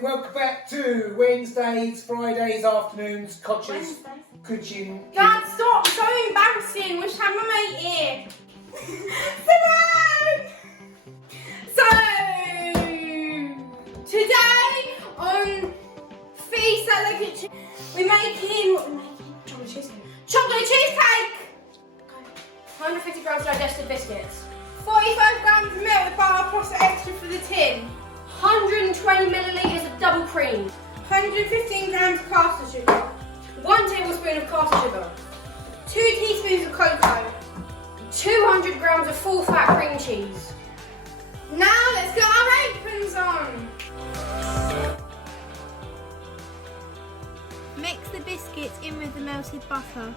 and welcome back to Wednesdays, Fridays, afternoons, Coccia's cooking. Dad, stop! So embarrassing. Wish I had my mate here. So today on Feast at the Kitchen, we're making chocolate cheesecake. 150 grams digestive biscuits. 45 grams of milk with butter plus extra for the tin. 120 millilitres of double cream. 115 grams of caster sugar. 1 tablespoon of caster sugar. 2 teaspoons of cocoa. 200 grams of full fat cream cheese. Now let's get our aprons on. Mix the biscuits in with the melted butter.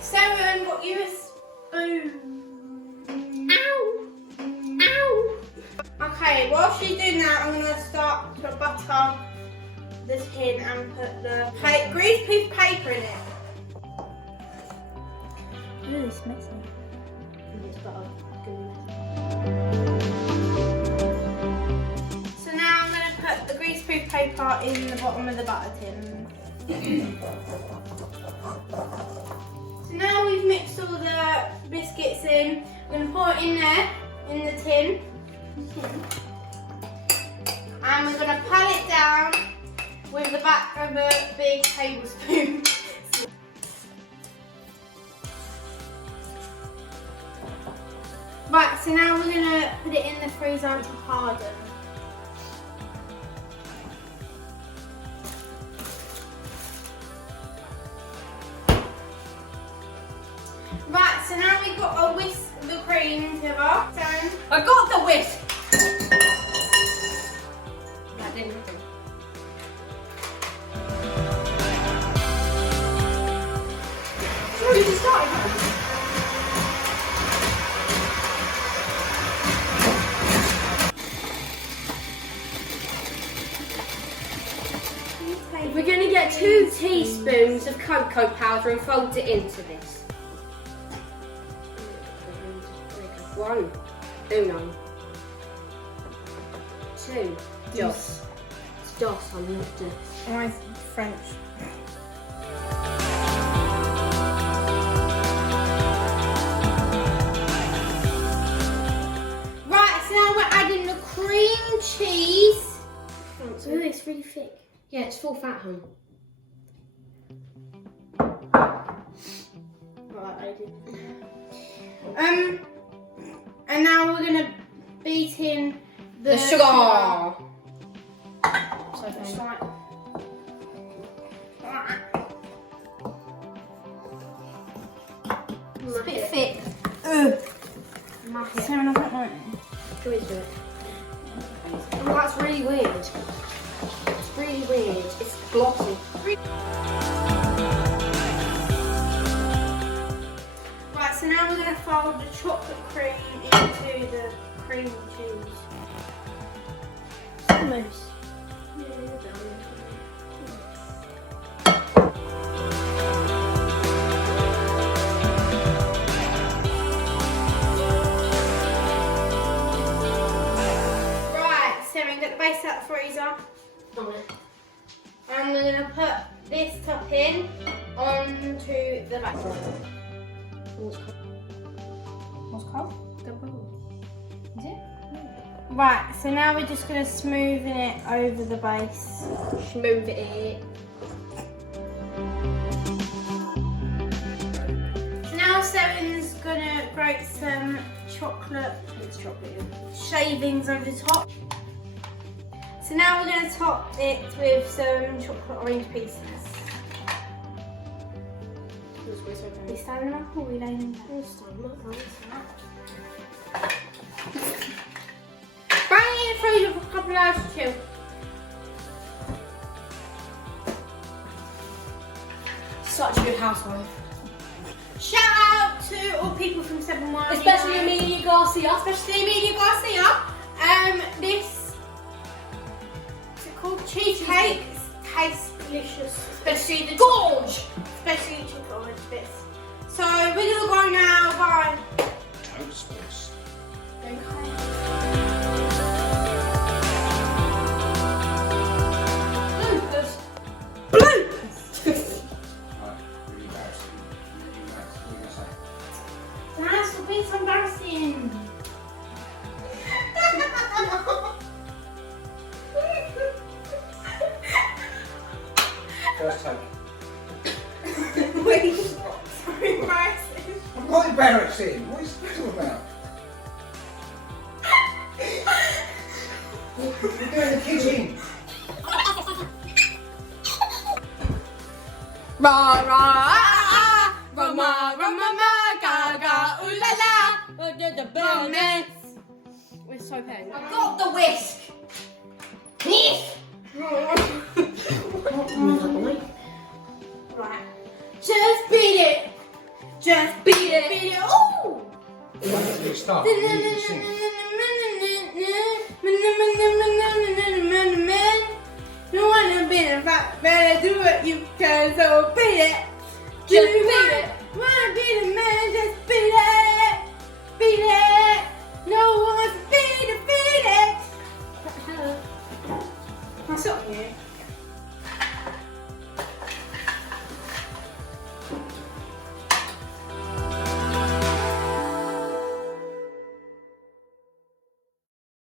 Sarah, got you a spoon. Ow! Ow! Okay, while she's doing that, I'm going to start to butter the tin and put the grease piece of paper in it. Ooh, it's messy. So now I'm going to put the greaseproof paper in the bottom of the butter tin. So now we've mixed all the biscuits in. We're going to pour it in there, in the tin. And we're going to pat it down with the back of a big tablespoon. Right, so now we're going to put it in the freezer to harden. Right, so now we've got to whisk the cream together. I got the whisk! That didn't happen. Did you start it? We're going to get 2 teaspoons of cocoa powder and fold it into this. 1, uno, 2, dos. It's dos, I'm not dos. I'm French. Right, so now we're adding the cream cheese. Ooh, it's really thick. Yeah, it's full fat, hon. Right, I did. And now we're gonna beat in the sugar. So just like. It's a bit thick. Ugh. Mash it. Sarah, I don't like it. Go into it. Oh, that's really weird. It's really weird. It's glossy. Right, so now we're going to fold the chocolate cream into the cream cheese. Almost. Right, so we're going to get the base out of the freezer. And we're going to put this topping onto the back. What's cold? The bowl. Is it? Right, so now we're just going to smoothen it over the base. Smooth it. So now Seven's going to grate some chocolate shavings over the top. So now we're going to top it with some chocolate orange pieces. Are we standing up or are we laying down? We're standing up. Bring it in the freezer for a couple of hours to chill. Such a good housewife. Shout out to all people from 7-1. Especially Amelia Garcia. Especially Amelia Garcia. This, what's it called? Cheesecake. Tastes delicious. Especially the Gorge! Especially the chocolate orange bits. So we're gonna go now. Bye. Toast. Okay. We're doing the kitchen. Ra ra ah ah, ra ma ga ga ooh la la, romance. We're so paying. I got the whisk. Right. Just beat it. Just beat it. Beat it. Ooh. That's the start. You need to sing. No wanna be a fat better do what you can, so beat it. Just beat it. Wanna be the man, just beat it. Beat it. No